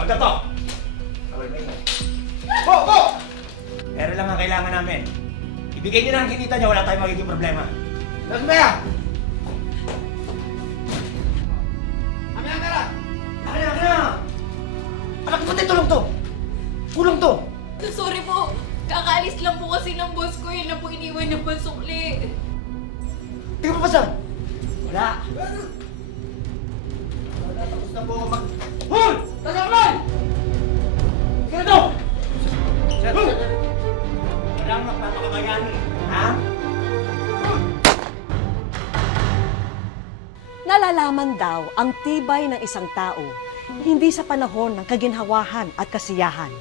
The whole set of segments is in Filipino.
Agad to! Po! Po! Pero lang ang kailangan namin. Ibigay niyo na ang kinita niya, wala tayong magiging problema. Saan ba yan? Kami ang tara! Kami na! Anak ko, tulong to! Kulong to! Sorry po. Kakaalis lang po kasi ng boss ko. Yun lang po iniwan ng pasukli. Tingnan mo pa saan? Wala! Wala, tapos na po ako mag... Hoy! Tagalay! Kaya to! Sir, walang magpapakabayani, ha? Nalalaman daw ang tibay ng isang tao hindi sa panahon ng kaginhawahan at kasiyahan,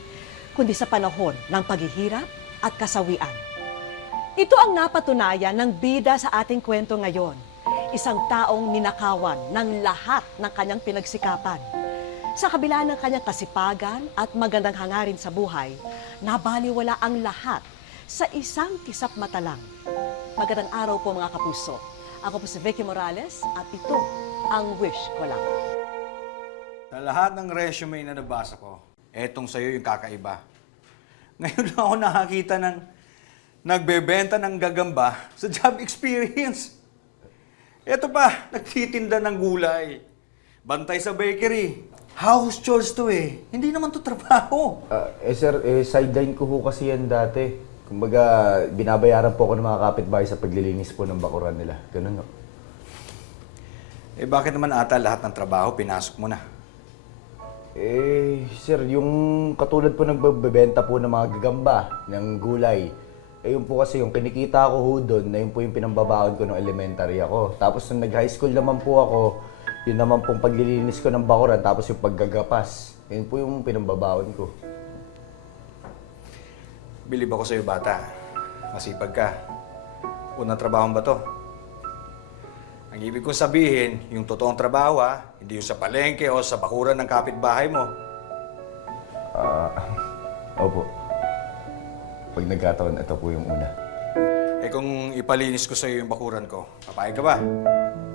kundi sa panahon ng paghihirap at kasawian. Ito ang napatunayan ng bida sa ating kwento ngayon. Isang taong ninakawan ng lahat ng kanyang pinagsikapan. Sa kabila ng kanyang kasipagan at magandang hangarin sa buhay, nabaliwala ang lahat sa isang kisap mata lang. Magandang araw po mga kapuso. Ako po si Vicky Morales at ito ang Wish Ko Lang. Sa lahat ng resume na nabasa ko, etong sa'yo yung kakaiba. Ngayon lang ako nakakita ng nagbebenta ng gagamba sa job experience. Eto pa, nagtitinda ng gulay. Bantay sa bakery. House chores to eh. Hindi naman to trabaho. Sir, sideline ko ho kasi yan dati. Kumbaga, binabayaran po ako ng mga kapitbahay sa paglilinis po ng bakuran nila. Ganun, no? Eh bakit naman ata lahat ng trabaho pinasok mo na? Sir, yung katulad po nagbebenta po ng mga gagamba, ng gulay, yun po kasi yung kinikita ko ho doon, na yun po yung pinambabaon ko nung elementary ako. Tapos nung nag-high school naman po ako, yun naman pong paglilinis ko ng bakuran, tapos yung paggagapas. Yun po yung pinambabaon ko. Bilib ako sa'yo, bata. Masipag ka. Unang trabaho ba to? Ang ibig kong sabihin, yung totoong trabaho hindi yung sa palengke o sa bakuran ng kapitbahay mo. Opo. Pag nagkataon, ito po yung una. Eh kung ipalinis ko sa'yo yung bakuran ko, papayag ka ba?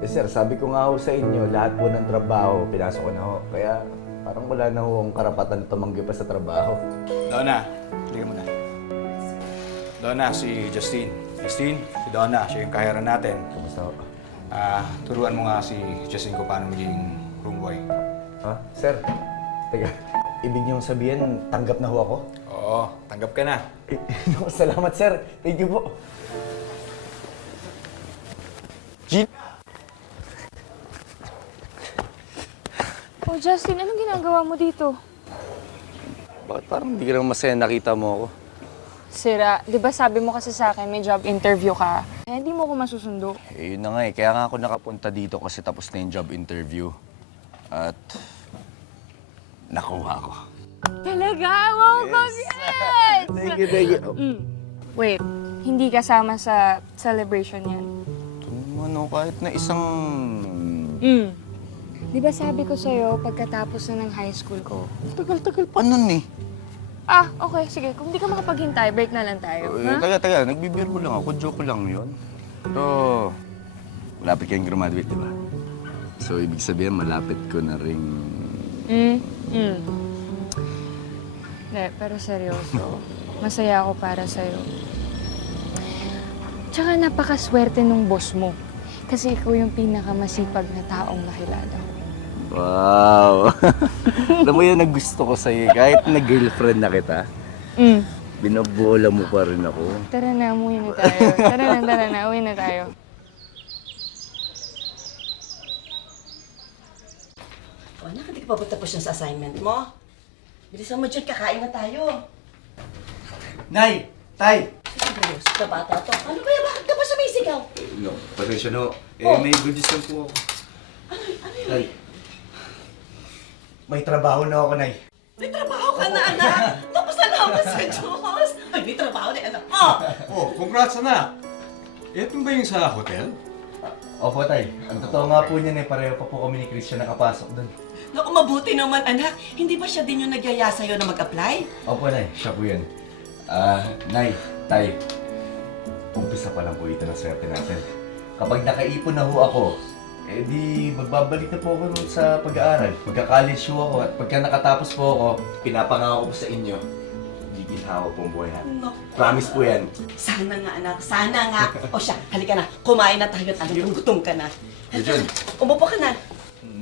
Sir, sabi ko nga ho sa inyo, lahat po ng trabaho, pinasok ko na ho. Kaya parang wala na ho ang karapatan tumanggi pa sa trabaho. Donna, halika mo na. Donna, si Justine. Justine, si Donna, siya yung kahiran natin. Kamusta ho? Turuan mo nga si Justine kung paano maging room boy. Ha? Sir, teka, ibig niyong sabihin, tanggap na ho ako? Oo, tanggap ka na. Salamat, sir. Thank you po. Jean? Oh, Justin, anong ginagawa mo dito? Bakit parang hindi ka naman masaya nakita mo ako? Sira, di ba sabi mo kasi sa akin may job interview ka? Eh, hindi mo ko masusundo. Yun na nga eh. Kaya nga ako nakapunta dito kasi tapos na yung job interview. At nakuha ko. Talaga? Wow, congrats! Thank you, thank you. Wait, hindi kasama sa celebration yan. Ano, kahit na isang... Di ba sabi ko sa'yo pagkatapos na ng high school ko? Tagal-tagal pa nun eh. Ah, okay, sige. Kung di ka makapaghintay, break na lang tayo. Ha? Taga, nagbibiro lang ako. Joke lang yun. Pero, malapit kayong graduate, di ba? So, ibig sabihin, malapit ko na rin... Hindi, pero seryoso. Masaya ako para sa'yo. Tsaka napakaswerte nung boss mo. Kasi ikaw yung pinakamasipag na taong nakilala ko. Wow! Alam mo yun, nagusto ko sa'yo. Kahit na-girlfriend na kita, binabola mo pa rin ako. Tara na, umuwi na tayo. Tara na, uwi na tayo. O anak, hindi ka pa ba tapos yung sa assignment mo? Bilisan mo dyan, kakain na tayo. Nay! Tay! Seryoso ka bata to. Ano ba yan? Bakit ka pa sumisigaw? No, pasensya no. May good news lang po ako. Ano yun? Nay, may trabaho na ako, Nay. May trabaho ka na, anak! Tapos na naman sa Diyos! Ay, may trabaho na, anak mo! Oh, congrats anak! Ito ba yung sa hotel? Opo, Tay. Ang totoo nga po niyan pareho pa po kami ni Christian nakapasok doon. Naku, mabuti naman, anak. Hindi ba siya din yung nagyaya sa'yo na mag-apply? Opo, Nay. Siya po yan. Nay, Tay. Umpisa pa lang po ito ng swerte natin. Kapag nakaipon na ho ako, Eh di, magbabalik na po ako nun sa pag-aaral. Magka-college po ako at pagka nakatapos po ako, pinapangako ko po sa inyo, giginhawa po ang buhay natin. Promise po yan. Sana nga, anak. Sana nga. O siya, halika na. Kumain na tayo at alam yung gutom ka na. Diyon, Umupo ka na.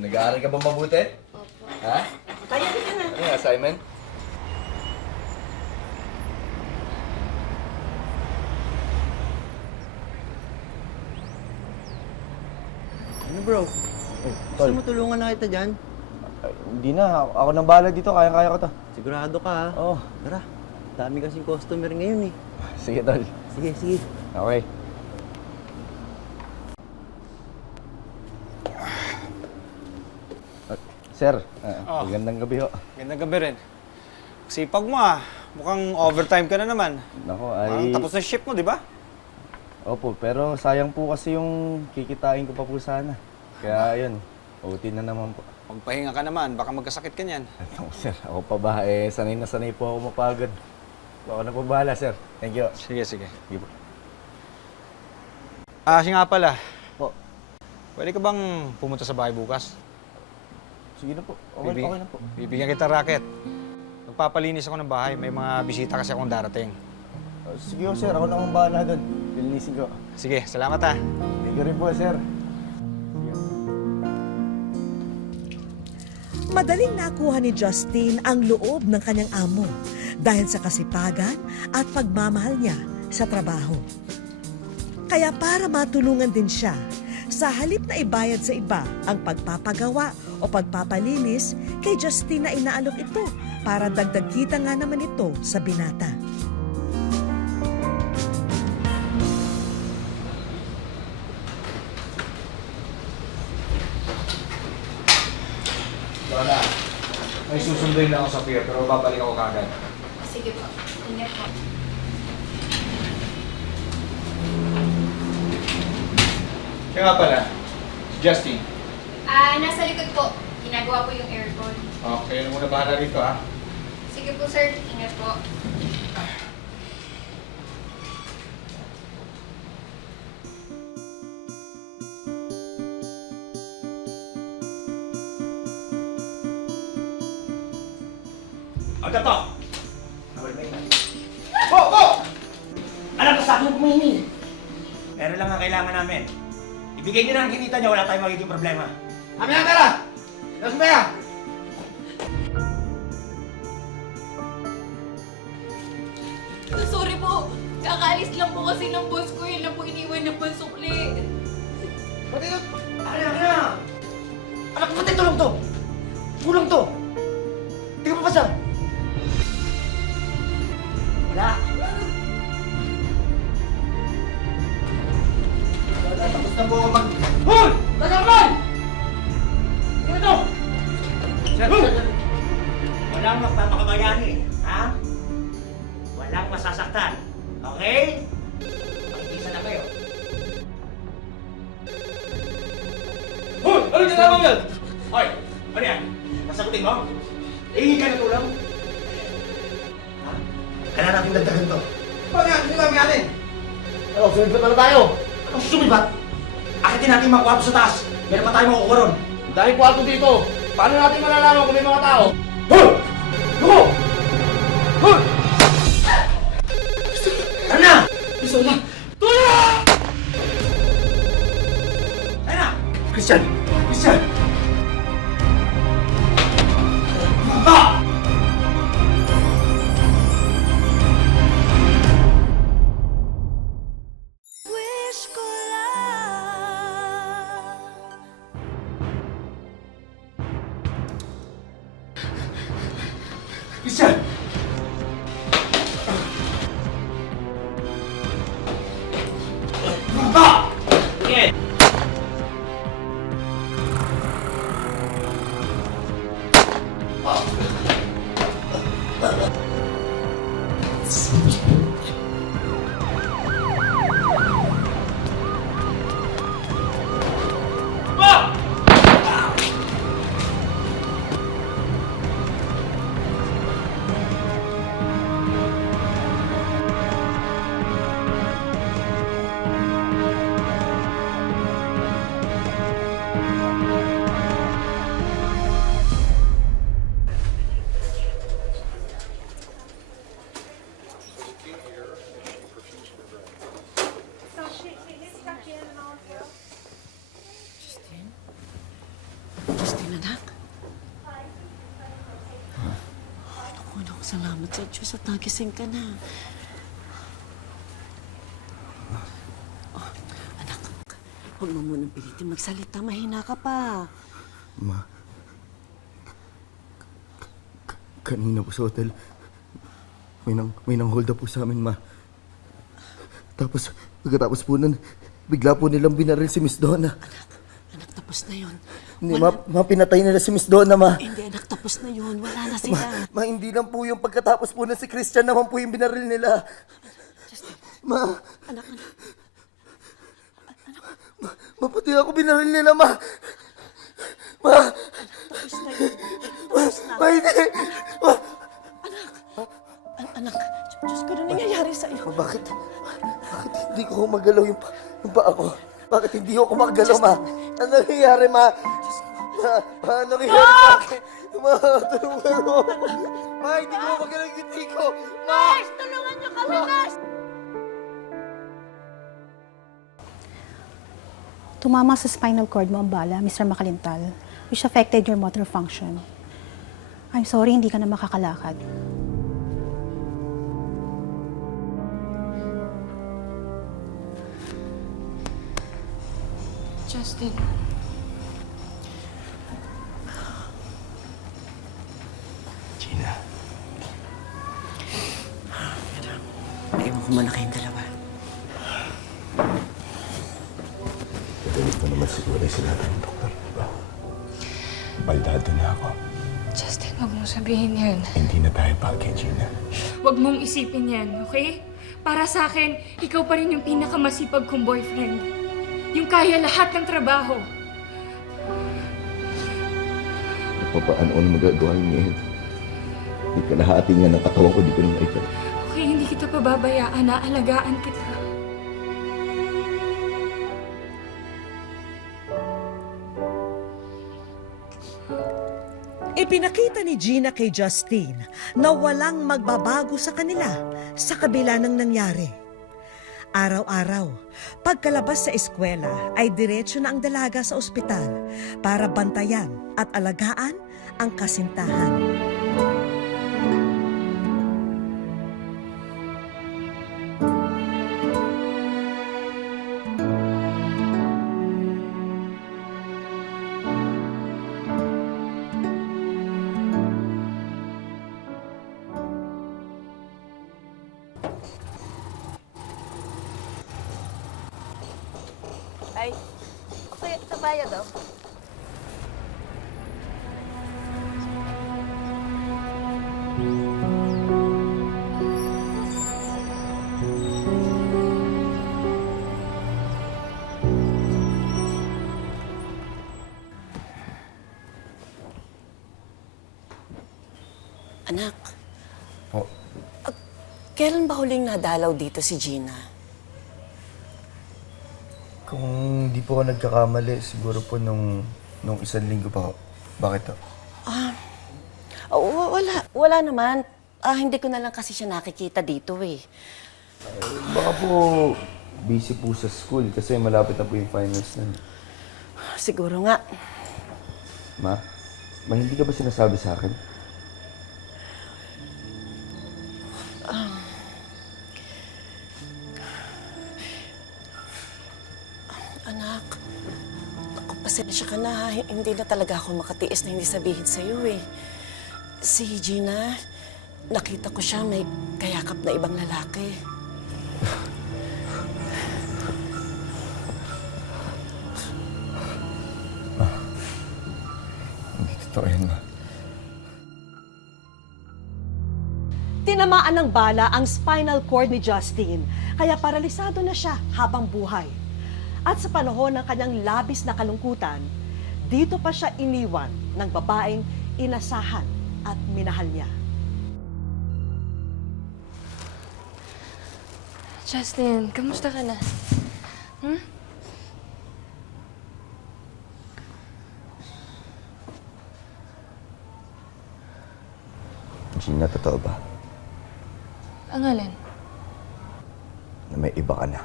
nag-aaral ka ba mabuti? Opo. Ha? Kaya halika na. Ano yung assignment? Ano bro? Tol. Gusto mo tulungan na kita dyan? Hindi na. Ako nang bahala dito. Kaya-kaya ko to. Sigurado ka ha? Oo. Tara, dami kasing customer ngayon eh. Sige, tol. Sige, sige. Okay. Sir, magandang gabi ho. Gandang gabi rin. Sipag mo ah. Mukhang overtime ka na naman. Nako, Parang ay... tapos na shift mo, di ba? Opo, pero sayang po kasi yung kikitain ko pa po sana. Kaya yun, OT na naman po. Magpahinga ka naman, baka magkasakit ka niyan. Ano, sir, ako pa ba? Eh, sanay na sanay po ako mapagod. Ako na po bahala, sir. Thank you. Sige, sige. Sige po. Siya nga pala. Po. Pwede ka bang pumunta sa bahay bukas? Sige na po. Okay, okay na po. Bibigyan kita racket. Magpapalinis ako ng bahay. May mga bisita kasi akong darating. Sige po, sir. Ako na akong bahala doon. Lilinisin ko. Sige, salamat ah. Thank you rin po, sir. Madaling nakuha ni Justin ang loob ng kanyang amo dahil sa kasipagan at pagmamahal niya sa trabaho. Kaya para matulungan din siya, sa halip na ibayad sa iba ang pagpapagawa o pagpapalinis, kay Justin na inaalok ito para dagdag kita nga naman ito sa binata. Lola, may susunduin lang ako sa pier, pero babalik ako kagad. Sige po. Ingat po. Siya nga pala, si Justin. Nasa likod po. Ginagawa po yung aircon. Okay, ano muna bahala rito ah. Sige po, sir. Ingat po. Agad to! Po! Po! Alam ka sa akin kumaini. Pero lang ang kailangan namin. Ibigay niyo na ang kinita niya, wala tayong magiging problema. Amin ang pera! Tapos ba yan? Sorry po. Kakaalis lang po kasi ng boss ko. Yun lang po iniwan ng pansukli. Pati ito! Akin na! Anak ko, pati tulong to! Kulang to! Hindi ka papasa! Wala! Wala, tapos na po ako mag... Hoy! Tagamay! Ano to? Sir, walang magpapakabayani, ha? Walang masasaktan, okay? Makikisa na kayo. Hoy! Ano ginagawa mo yan? Hoy! Ano yan? Nasagutin mo? Ihingi ka na tulong? Ha? Kailangan natin dagdagan to. Paano yan? Hindi kami natin. Ano? Sumibat na tayo. Anong sumibat? Akitin natin mga kwarto sa taas. Meron pa tayo makukuha ron. Dahil kwarto dito, paano natin malalaman kung may mga tao? Hoy! Luko! Hoy! Ano na? Gusto na! Tulong! Ayun na! Christian! Christian! Ah! Christian! Ah! Sige! Salamat sa Diyos at nagising ka na. Oh, anak, huwag mo munang pilitin magsalita. Mahina ka pa. Ma, kanina po sa hotel, may nang hold up po sa amin, ma. Tapos, pagkatapos po nun, bigla po nilang binaril si Miss Donna. Anak, tapos na yun. Hindi, ma, pinatay nila si Miss Donna, ma. Hindi, anak, tapos na yun. Wala na sila. Ma, hindi lang po yung pagkatapos po na si Christian naman po yung binaril nila. Ma, Anak, ma, pati ako binaril nila, ma. Ma, tapos na yun. Tapos na. ma, hindi. Ma, Anak, Diyos ko, ano nangyayari sa'yo? ma, bakit hindi ko magalaw yung paa ko? Bakit hindi ako magalaw, ma? Ano nangyayari, ma? Ma, ano nangyayari sa akin? Ma, tulungan mo. Ma, hindi ko magalaw yung hindi ko. Ma! Tulungan niyo kami, Nurse! Tumama sa spinal cord mo ang bala, Mr. Makalintal, which affected your motor function. I'm sorry, hindi ka na makakalakad. Justin. Gina. Naiwan ko muna kayong dalawa. Narinig mo naman siguro yung sinabi ng doktor, di ba? Baldado na ako. Justin, huwag mong sabihin yan. Hindi na tayo bagay, Gina. Huwag mong isipin yan, okay? Para sa akin, ikaw pa rin yung pinakamasipag kong boyfriend. Yung kaya lahat ng trabaho. Paano ko na magagawa yun ngayon? Hindi kalahati nga ng katawan ko, di ko na maikot. Okay, hindi kita pababayaan, naalagaan kita. Ipinakita ni Gina kay Justine na walang magbabago sa kanila sa kabila ng nangyari. Araw-araw, pagkalabas sa eskwela ay diretso na ang dalaga sa ospital para bantayan at alagaan ang kasintahan. Ay, okay, nabayad daw. Anak, Po, kailan ba huling nadalaw dito si Gina? kung di po ako nagkakamali, siguro po nung 1 linggo pa. Bakit to? Wala naman. Hindi ko na lang kasi siya nakikita dito eh. Baka po busy po sa school kasi malapit na po yung finals na. Siguro nga. Ma, hindi ka ba sinasabi sa akin? Anak, ako, pasensya ka na ha. Hindi na talaga ako makatiis na hindi sabihin sa'yo eh. Si Gina, nakita ko siya may kayakap na ibang lalaki. Hindi totoo yan, ma. Tinamaan ng bala ang spinal cord ni Justine, kaya paralisado na siya habang buhay. At sa panahon ng kanyang labis na kalungkutan, dito pa siya iniwan ng babaeng inasahan at minahal niya. Justin, kamusta ka na? Gina, totoo ba? Ang alin? Na may iba ka na.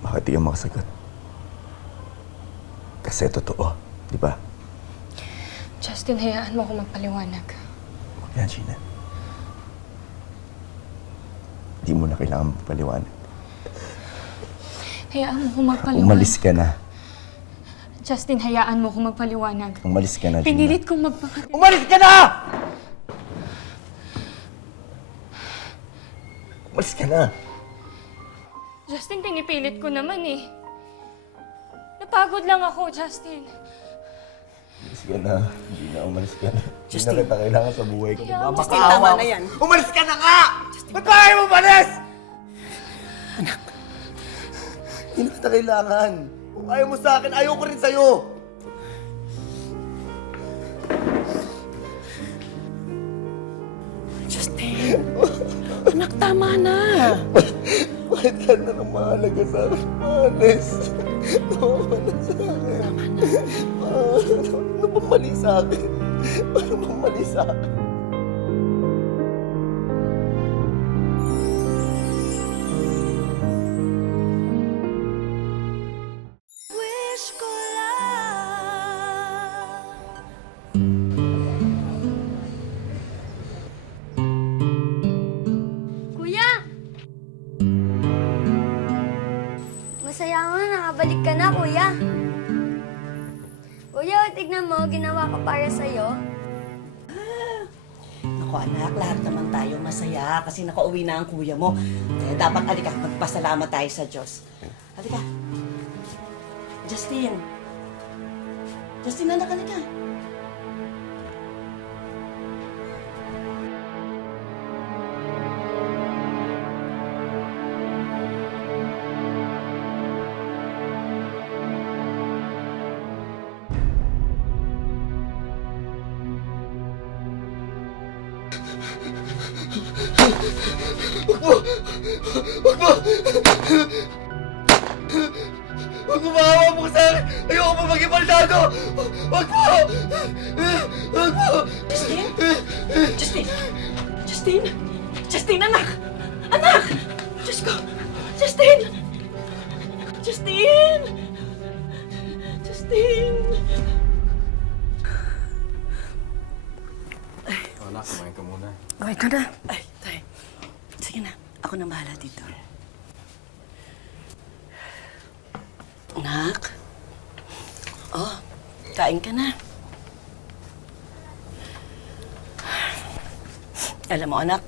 Bakit di ka makasagot? Kasi totoo, di ba? Justin, hayaan mo ako magpaliwanag. Yan, Gina. Di mo na kailangan magpaliwanag. Hayaan mo ako magpaliwanag. Umalis ka na. Justin, hayaan mo ako magpaliwanag. Umalis ka na, Gina. Pinilit kong magpakatid. Umalis ka na! Umalis ka na! Justin, pinipilit ko naman eh. Napagod lang ako, Justin. Umalis ka na. Gina, umalis ka na. Hindi Justin. na kita kailangan sa buhay ko. Hayaan mo. Justin, tama na yan. Umalis ka na nga! Ba't ba kayo umalis? Hindi na kita kailangan. Kung ayaw mo sa akin, ayaw ko rin sa'yo. Justin, anak, tama na. Bakit ka na nang mahalaga sa akin? Honest. Tawa na sa akin. Tama na. Ano bang mali sa akin? Ano bang mali sa akin? Kuya! Masaya nga, nakabalik ka na, kuya. Kuya, tignan mo, ginawa ko para sa'yo. Naku anak, lahat naman tayo masaya kasi nakauwi na ang kuya mo. Kaya dapat, alika, magpasalamat tayo sa Diyos. Halika. Justin. Justin, anak, halika. Huwag mo maawa mo sa akin! Ayoko pa maging baldado! Huwag mo! Huwag mo! Justin? Justin? Justin? Justin, anak! Anak! Diyos ko! Justin! Justin! Justin! Anak, kumain ka muna. Okay ka na. Ay, tay. Sige na. Ako na bahala dito. Anak. Oh, kain ka na. Alam mo, anak,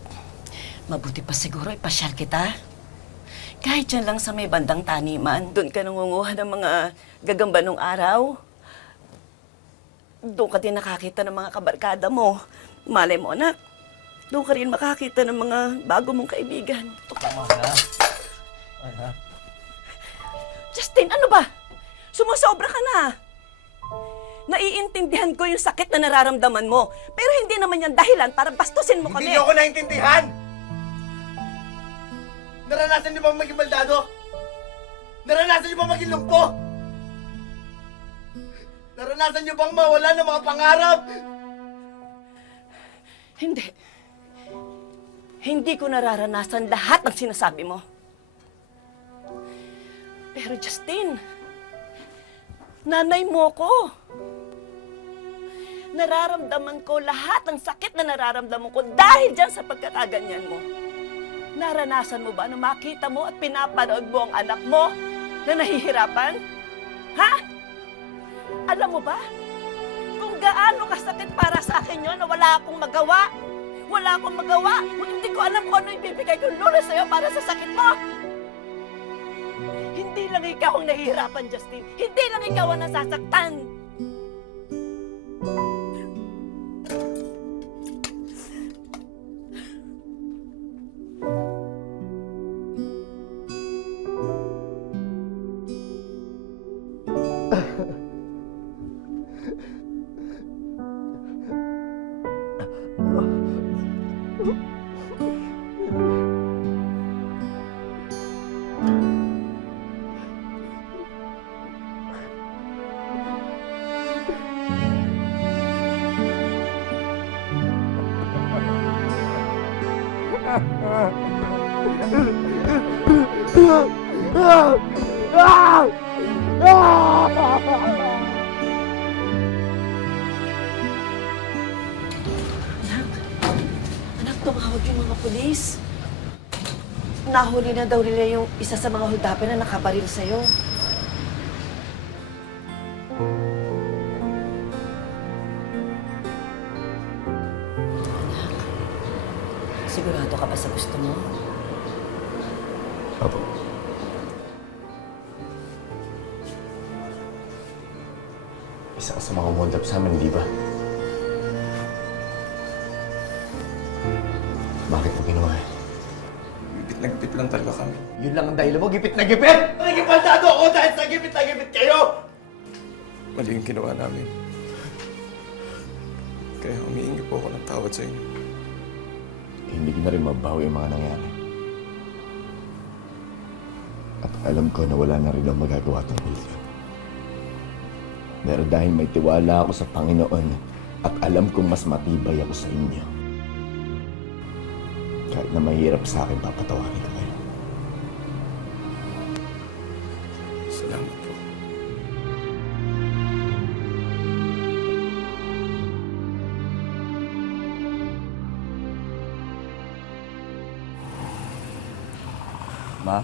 mabuti pa siguro ipasyal kita. Kahit dyan lang sa may bandang taniman, doon ka nangunguha ng mga gagamba nung araw. Doon ka din nakakita ng mga kabarkada mo. Malay mo, anak. Doon ka rin makakita ng mga bago mong kaibigan. Tama na. Anak. Justin, ano ba? Sumusobra ka na. Naiintindihan ko yung sakit na nararamdaman mo. Pero hindi naman yan dahilan para bastusin mo kami. Hindi niyo ako naintindihan! Naranasan niyo bang maging baldado? Naranasan niyo bang maging lumpo? Naranasan niyo bang mawala ng mga pangarap? Hindi. Hindi ko nararanasan lahat ng sinasabi mo. Pero Justin, nanay mo ko. Nararamdaman ko lahat ng sakit na nararamdaman ko dahil dyan sa pagkakaganyan mo. Naranasan mo ba na makita mo at pinapanood mo ang anak mo na nahihirapan? Ha? Alam mo ba? Kung gaano kasakit para sa akin yun na wala akong magawa. Wala akong magawa. Hindi ko alam kung ano ibibigay kong lunas sa'yo para sa sakit mo. Hindi lang ikaw ang nahihirapan, Justin. Hindi lang ikaw ang nasasaktan. Pulis, nahuli na daw nila yung isa sa mga huldapan na nakabaril sa'yo. Sigurado ka ba sa gusto mo? Apo. Isa ka sa mga umundap sa amin, di ba? Bakit mo ginawa yan? Gipit na gipit lang talaga kami. Yun lang ang dahilan mo, gipit na gipit! Nagipaldado ako dahil sa gipit na gipit kayo! Mali yung ginawa namin. Kaya humihingi po ako ng tawad sa inyo. Hindi ko na rin mabawi yung mga nangyari. At alam ko na wala na rin ang magagawa tungkol doon. Pero dahil may tiwala ako sa Panginoon at alam kong mas matibay ako sa inyo, kahit na mahirap sa akin, papatawarin ko kayo. Salamat po. Ma?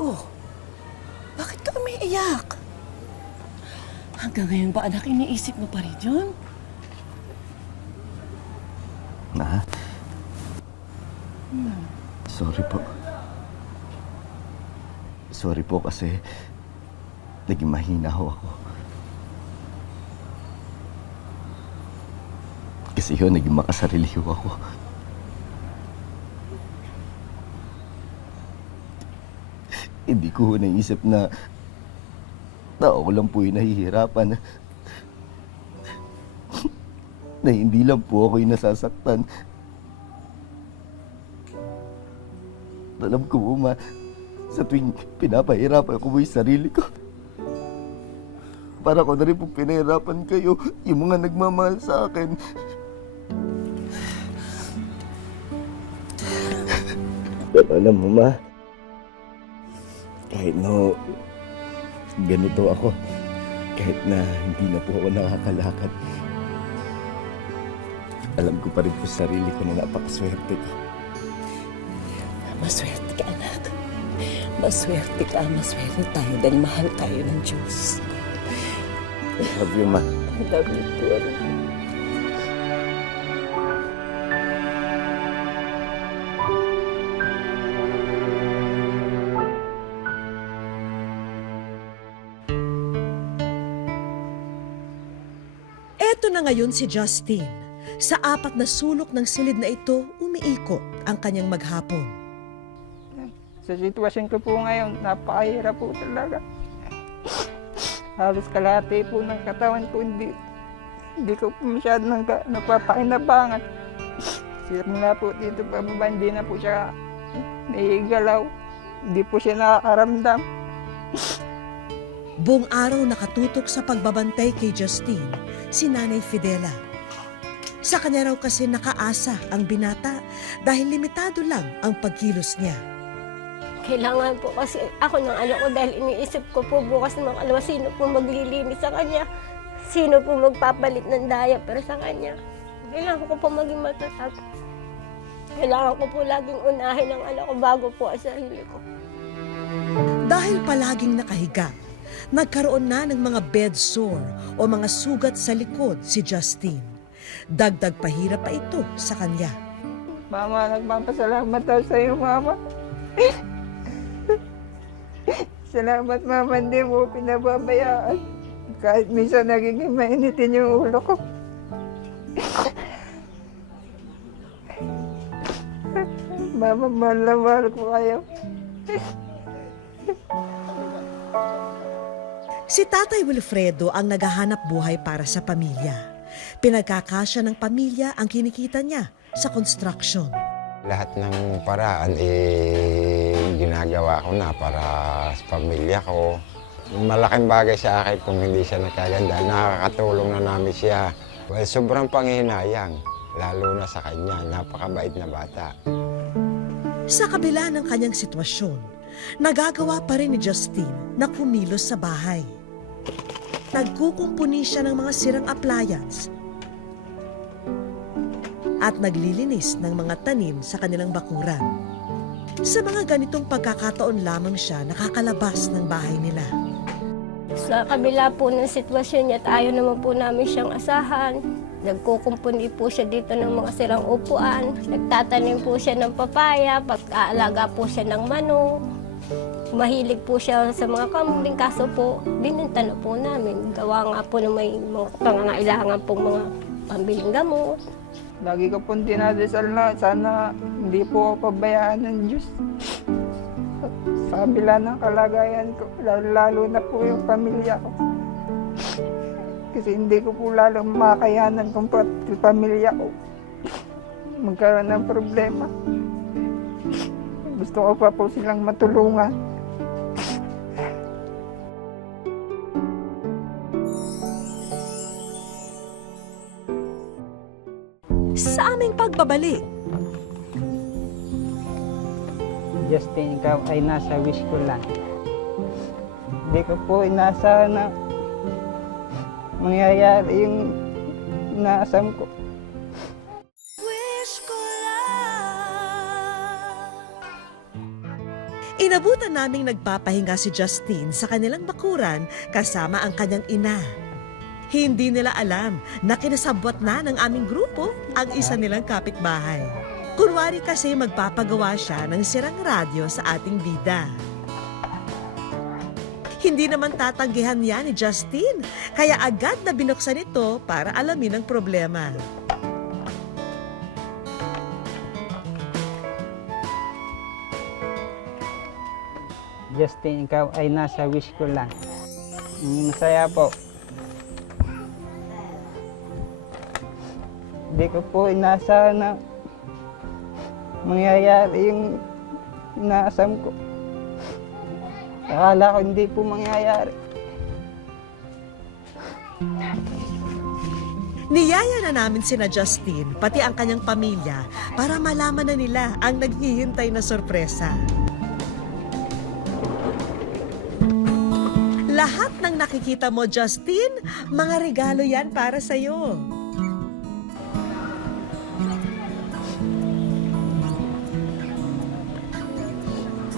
Oh, bakit ka umiiyak? Hanggang ngayon ba, anak, iniisip mo pa rin yun? Ma? Sorry po. Sorry po kasi naging mahina ho ako. Kasi yun, naging makasarili ho ako. Hindi ko naisip na ako lang po yung nahihirapan. Na hindi lang po ako yung nasasaktan. Alam ko po, Ma, sa tuwing pinapahirapan ko po yung sarili ko, para ko na rin po pinahirapan kayo, yung mga nagmamahal sa akin. Pero alam mo, Ma, kahit no ganito ako, kahit na hindi na po ako nakakalakad, alam ko pa rin po sa sarili ko na napakaswerte ko. Maswerte ka, anak. Maswerte ka, maswerte tayo dahil mahal tayo ng Diyos. I love you, Ma. I love you too, anak. Eto na ngayon si Justin. Sa 4 na sulok ng silid na ito, umiikot ang kanyang maghapon. Sa sitwasyon ko po ngayon, napakahirap po talaga. Halos kalahati po ng katawan ko, hindi ko po masyadong napapakinabangan. Simula po dito pababa, hindi na po siya naigalaw. Hindi po siya nakakaramdam. Buong araw nakatutok sa pagbabantay kay Justine, si Nanay Fidela. Sa kanya raw kasi nakaasa ang binata dahil limitado lang ang pagkilos niya. Kailangan po kasi ako ng anak ko dahil iniisip ko po bukas ng alawa sino po maglilinis sa kanya. Sino po magpapalit ng diaper sa kanya. Kailangan ko po maging matatag. Kailangan ko po laging unahin ang anak ko bago po ang sarili ko. Dahil palaging nakahiga, nagkaroon na ng mga bed sore o mga sugat sa likod si Justine. Dagdag pahirap pa ito sa kanya. Mama, nagpapasalamat daw sa iyo, Mama. Salamat, Mama, hindi mo pinababayaan. Kahit minsan nagiging mainitin yung ulo ko. Mama, mahal na mahal ko kayo. Si Tatay Wilfredo ang naghahanap buhay para sa pamilya. Pinagkakasya ng pamilya ang kinikita niya sa construction. Lahat ng paraan ginagawa ko na para sa pamilya ko. Malaking bagay sa akin kung hindi siya nagkaganda. Nakakatulong na namin siya. Well, sobrang panghihinayang, lalo na sa kanya. Napakabait na bata. Sa kabila ng kanyang sitwasyon, nagagawa pa rin ni Justine na kumilos sa bahay. Nagkukumpuni siya ng mga sirang appliance. at naglilinis ng mga tanim sa kanilang bakuran. Sa mga ganitong pagkakataon lamang siya nakakalabas ng bahay nila. Sa kabila po ng sitwasyon niya at ayaw naman po namin siyang asahan, nagkukumpuni po siya dito ng mga sirang upuan. Nagtatanim po siya ng papaya, pag-aalaga po siya ng manok. Mahilig po siya sa mga kambing, kaso po, binenta na po namin. Gawa nga po na may mga pangangailangan pong mga pambiling gamot. Lagi ko pong dinadasal na sana hindi po ako pabayaan ng Diyos. Sa kabila ng kalagayan ko, lalo na po yung pamilya ko. Kasi hindi ko po lalo makayanan kung pati pamilya ko magkaroon ng problema. Gusto ko pa po silang matulungan. Sa aming pagbabalik, Justin, ikaw ay nasa wish ko lang. Hindi ko po inaasahan na mangyayari yung inaasam ko. inabutan naming nagpapahinga si Justine sa kanilang bakuran kasama ang kanyang ina. Hindi nila alam na kinasabwat na ng aming grupo ang isa nilang kapitbahay. Kunwari kasi magpapagawa siya ng sirang radyo sa ating bida. Hindi naman tatanggihan yan ni Justine, kaya agad na binuksan ito para alamin ang problema. Justin, ikaw ay nasa wish ko lang. Masaya po. Hindi ko po inaasahan na mangyayari yung inaasam ko. Akala ko hindi po mangyayari. Niyaya na namin sina Justine, pati ang kanyang pamilya, para malaman na nila ang naghihintay na sorpresa. Lahat ng nakikita mo, Justine, mga regalo yan para sa'yo.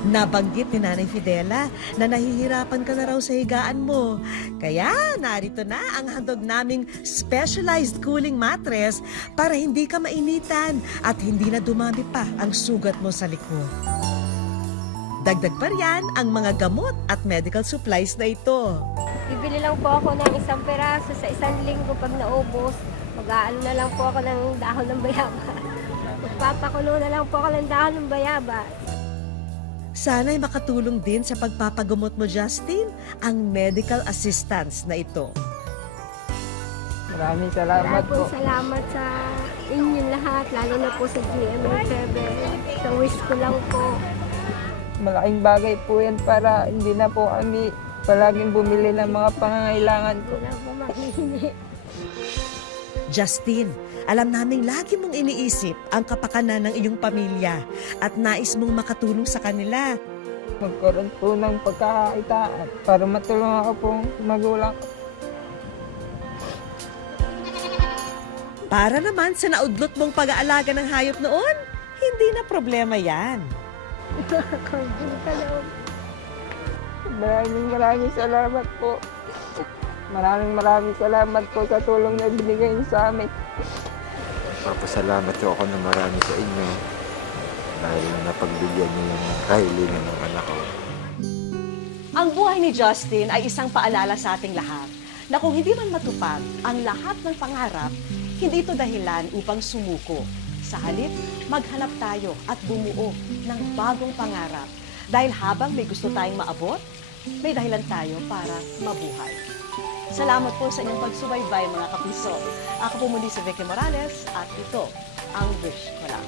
Nabanggit ni Nanay Fidela na nahihirapan ka na raw sa higaan mo. Kaya narito na ang handog naming specialized cooling mattress para hindi ka mainitan at hindi na dumami pa ang sugat mo sa likod. Dagdag pa riyan ang mga gamot at medical supplies na ito. Bibili lang po ako ng isang peraso sa isang linggo pag naubos. Mag-aano na lang po ako ng dahon ng bayaba. Magpapakulo na lang po ako ng dahon ng bayaba. Sana'y makatulong din sa pagpapagamot mo, Justine, ang medical assistance na ito. Maraming salamat po. Salamat sa inyong lahat, lalo na po sa GMA7. Sa wish ko lang po. Malaking bagay po yan para hindi na po kami palaging bumili ng mga pangangailangan ko. Hindi na po mahihingi. Justine, alam naming lagi mong iniisip ang kapakanan ng iyong pamilya at nais mong makatulong sa kanila. Magkaroon po ng pagkakakitaan para matulungan ako pong magulang ko. Para naman sa naudlot mong pag-aalaga ng hayop noon, hindi na problema yan. Maraming salamat po. Maraming salamat po sa tulong na binigay niyo sa amin. Papasalamat ko ako na marami sa inyo dahil napagbigyan niyo ng kahilingan ng anak ko. Ang buhay ni Justin ay isang paalala sa ating lahat na kung hindi man matupad ang lahat ng pangarap, hindi ito dahilan upang sumuko. Sa halip, maghanap tayo at bumuo ng bagong pangarap. Dahil habang may gusto tayong maabot, may dahilan tayo para mabuhay. Salamat po sa inyong pagsubaybay, mga kapuso. Ako po muli si Vicky Morales at ito ang Wish Ko Lang.